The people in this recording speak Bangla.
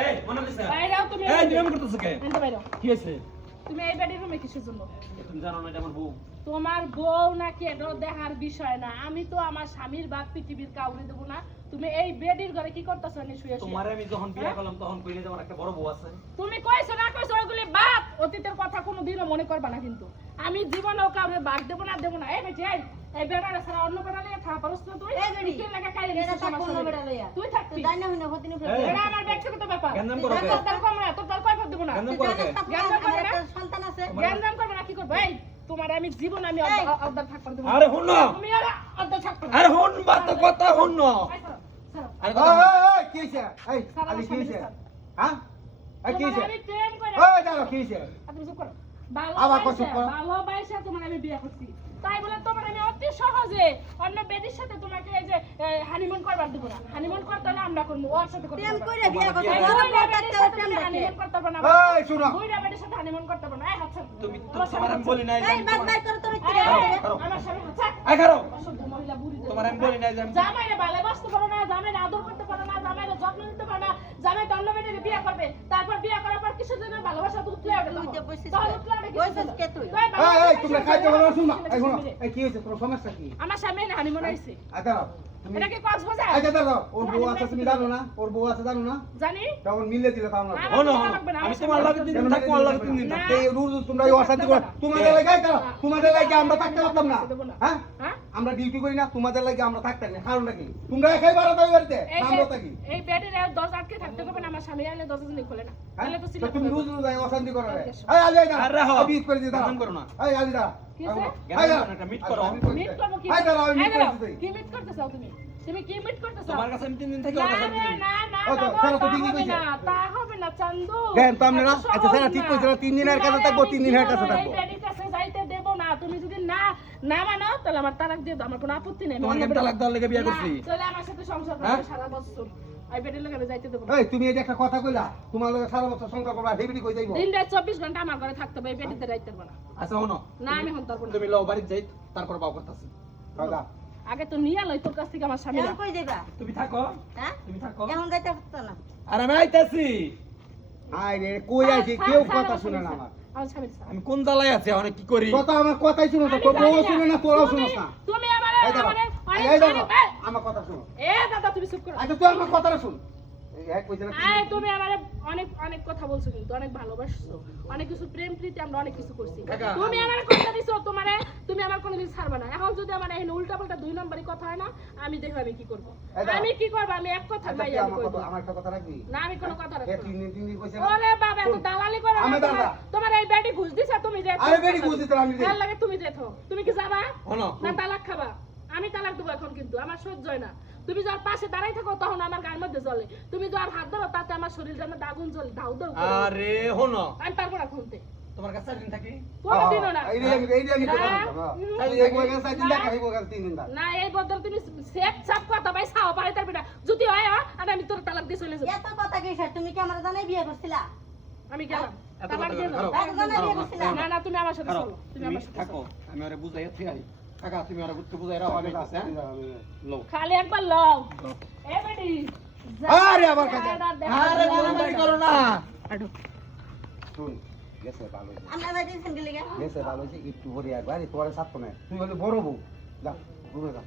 এই মনে দিছে বাইরেও তুমি এই নিয়ম করতেছ কে এনতে বাইরো কি হইছে তুমি এই বেডের রুমে কিসের জন্য তুমি জানো না এটা আমার বউ তোমার বউ নাকি এটা দেখার বিষয় না আমি তো আমার স্বামীর বাপ পৃথিবীর কাউরে দেব না তুমি এই বেডের ঘরে কি করতেছ নি শুয়ে শুয়ে তোমারে আমি যখন বিয়ে করলাম তখন কইলে যে আমার একটা বড় বউ আছে তুমি কইছো না কইছো ওগুলি বাদ অতীতের কথা কোনোদিনও মনে করবা না কিন্তু আমি জীবনেও কাউরে বাদ দেব না এই বেটি এই বেড়ারে সারা অন্য বেড়ালে থা পারছ না তুই এই বেটি কি লাগা কাই রে এটা তা কোন বেড়া লইয়া তুই থাকবি তুই জানা হইনা হতিনি ফেলে এটা আমার ব্যক্তিগত ব্যাপার গঞ্জাম করো কে তোর কম না তোর কই কর দেব না গঞ্জাম করো কে সন্তান আছে জ্ঞান করবে না কি করবে এই তোমার আমি জীবন আমি অর্ধেক থাকতে দেব আরে হুন না তুমি আর অর্ধেক থাকতে আরে হুন বাত কথা হুন না আরে এই কি হইছে এই আলি কি হইছে হ্যাঁ এই কি হইছে আমি প্রেম করে এই দাঁড়াও কি হইছে তুমি চুপ করো আবার কত চুপ করো? ভালোবাসা তোমার আমি বিয়ে করছি তাই বলে তোমার আমি অতি সহজে অন্য বেডির সাথে তোমাকে এই যে হানিমুন করবার দেব না হানিমুন করতে হলে আমরা করব ওর সাথে করব প্রেম কইরা বিয়া করছ এই বড় বুইড়া বড় বেডির ডাক্তার সাথে প্রেম তুমি রাখে হানিমুন করতে পারবে না এই শুনো বুইড়া বেডির সাথে হানিমুন করতে পারবে না এই হাত ছাড় তুমি তোমার আমি বলি নাই এই বাদ বাই করে তোর কি আমার স্বামী হাত ছাড় আই খারো অসভ্য মহিলা বুড়ি তোমার আমি বলি নাই যে আমি জামাইরে ভালোবাসতে পারো না জামাইরে আদর করতে পারো না জামাইরে যত্ন নিতে পারো না জামাই অন্য মেয়েদের বিয়ে করবে তারপর বিয়ে করার পর কিছু দিনের ভালোবাসা তো উঠলে ওঠে তুই যে বসছিস তাহলে উঠলে ওঠে বসছিস কে তুই এই তোমরা খাইতে বলো শুনো এই শুনো এই কি হইছে তোর সমস্যা কি আমার স্বামী না হানিমুন আইছে দাঁড়াও তুমি এটা কি কক্সবাজার আচ্ছা দাঁড়াও ওর বউ আছে তুমি জানো না ওর বউ আছে জানো না জানি তখন মিলে দিলে তাও না হন আমি তোমার লাগে 3 দিন থাকবো আর লাগে 3 দিন থাকবো এই রুল তোমরা এই অশান্তি করো তোমাদের লাগে দাঁড়াও তোমাদের লাগে আমরা থাকতে পারতাম না হ্যাঁ হ্যাঁ আমরা ডিউটি করি না তোমাদের লাগে আমরা থাকতে না কারণটা কি তোমরা একাই বাড়া তাই বাড়িতে আমরা থাকি এই বেডের আর 10 আটকে থাকতে হবে না আমার স্বামী আইলে 10 দিন খোলে না তাহলে তো ছিল তুমি রুল রুল অশান্তি করো রে এই আলি না আর রাখো। আমি করে দিই দাঁড়াও গরম করো না। এই আলি দাঁড়া কি হইছে? একটা মিট করো মিট করব কি এই দাঁড়াও, আমি মিট এই দাঁড়াও, করতেছি। কি মিট করতে চাও তুমি তুমি কি মিট করতে চাও তোমার কাছে আমি 3 দিন থাকি না ওর কাছে আমি 3 রে, দিন না না ও তো, বাবা, স্যার, তো তা ঠিকই হবে কইছে। না, তা হবে না চান্দু দেন তো আমরা না এত আচ্ছা স্যার সহজ ঠিক না। কইছিল 3 দিনের কাছে থাকবো 3 দিনের কাছে এই থাকবো বেডির কাছে যাইতে দেব না তুমি যদি না না মানো তাহলে আমার তালাক দিয়ে দাও আমার কোনো আপত্তি নেই তোমাকে আমি তালাক দেওয়ার লেগে বিয়ে করছি চলে আমার সাথে সংসার হ্যাঁ? করবে সারা বছর এই বেডির লাগে আমি যাইতে দেব না এই তুমি এই যে একটা কথা কইলা তোমার লগে সারা বছর সংসার করবা হেবিডি কই যাইবো দিন রাত 24 ঘন্টা আমার ঘরে থাকতে হবে এই বেডিতে যাইতে পারবো না আচ্ছা হনো না আমি হন তারপর তুমি লও বাড়ি যাই তারপর বাও করতেছি দাদা আগে তো নিয়ে লই তোর কাছ থেকে আমার স্বামী এখন কই যাইবা তুমি থাকো হ্যাঁ তুমি থাকো এখন যাইতে হতো না আর আমি আইতাছি আই রে কই আইছি কেউ কথা শুনে না আমার আমার স্বামী আমি কোন জায়গায় আছি অনেক কি করি কথা আমার কথাই শুনো তো তোর বউ শুনে না তোরাও শুনোস না তুমি আমার এই দাঁড়াও, এই দাঁড়াও, আমার কথা শুনো এ দাদা তুমি চুপ করো আচ্ছা তুই আমার কথাটা শুন এই এক কইছে না আয় তুমি আমারে অনেক অনেক কথা বলছো কিন্তু অনেক ভালোবাসছো অনেক কিছু প্রেম প্রীতি আমরা অনেক কিছু করছি কাকা। তুমি আমারে কথা দিছো তোমারে তুমি আমার কোনোদিন ছাড়বা না এখন যদি আমার এই উল্টা পাল্টা 2 নম্বরই কথা হয় না আমি দেখো আমি কি করব এই দাও। আমি কি করব আমি এক কথা আচ্ছা নাই তুই আমি আমার কইব কথা আমার একটা কথা রাখবি না আমি কোনো কথা এ রাখবো না। 3 দিন কইছে না ওরে বাবা এত দালালি করো না আমি তোমার- দাদা। তোমার এই বেডি ঘুষ দিছা তুমি যে আরে বেডি ঘুষ দিতে আমি দেই। ভাল লাগে তুমি যেতো তুমি কি যাবা হনো না তালাক খাবা আমি তালাক দেবো এখন কিন্তু আমার সহ্য হয় না তুমি যার পাশে দাঁড়াই থাকো তখন আমার গায়ের মধ্যে জ্বলে তুমি যার হাত ধরো তাতে আমার শরীর যেন আগুন জ্বলে দাউ দাউ করে। আরে হনো আমি পারবো না খুনতে তোমার কাছে 4 দিন থাকি কোনোদিনও না এই আমি কথা বলবো এই বই গেছে 3 দিন দেখ এই বই গেছে 3 দিন দেখ না এই বদল তুমি সেফ সাপ কথা ভাই ছাও পারে তার বেটা যদি হয় আর আমি তোর তালাক দিয়ে চলে যাব এত কথা কি স্যার তুমি কি আমার জানাই বিয়ে করছিলা আমি গেলাম এত তালাক কথা দিয়ে খারাপ। দাও। এত জানাই বিয়ে করছিলা না না তুমি আমার সাথে খারাপ চলো তুমি তুমি আমার সাথে থাকো চলো। আমি ওরে বুঝাই আছি আই কাকা তুমি ওরে বুঝাই রাও আমি আইতাছি হ্যাঁ লও খালি একবার লও এ বেটি আরে আবার কাছে। আরে বলবাই করো না শুন গেছে ভালো হইছে। আমরা বাইরে সিঙ্গেল গেলে গেছে ভালো হইছে একটু পরে একবার তোরে সাথ না তুই হলে বড় বউ যা ঘুরে যা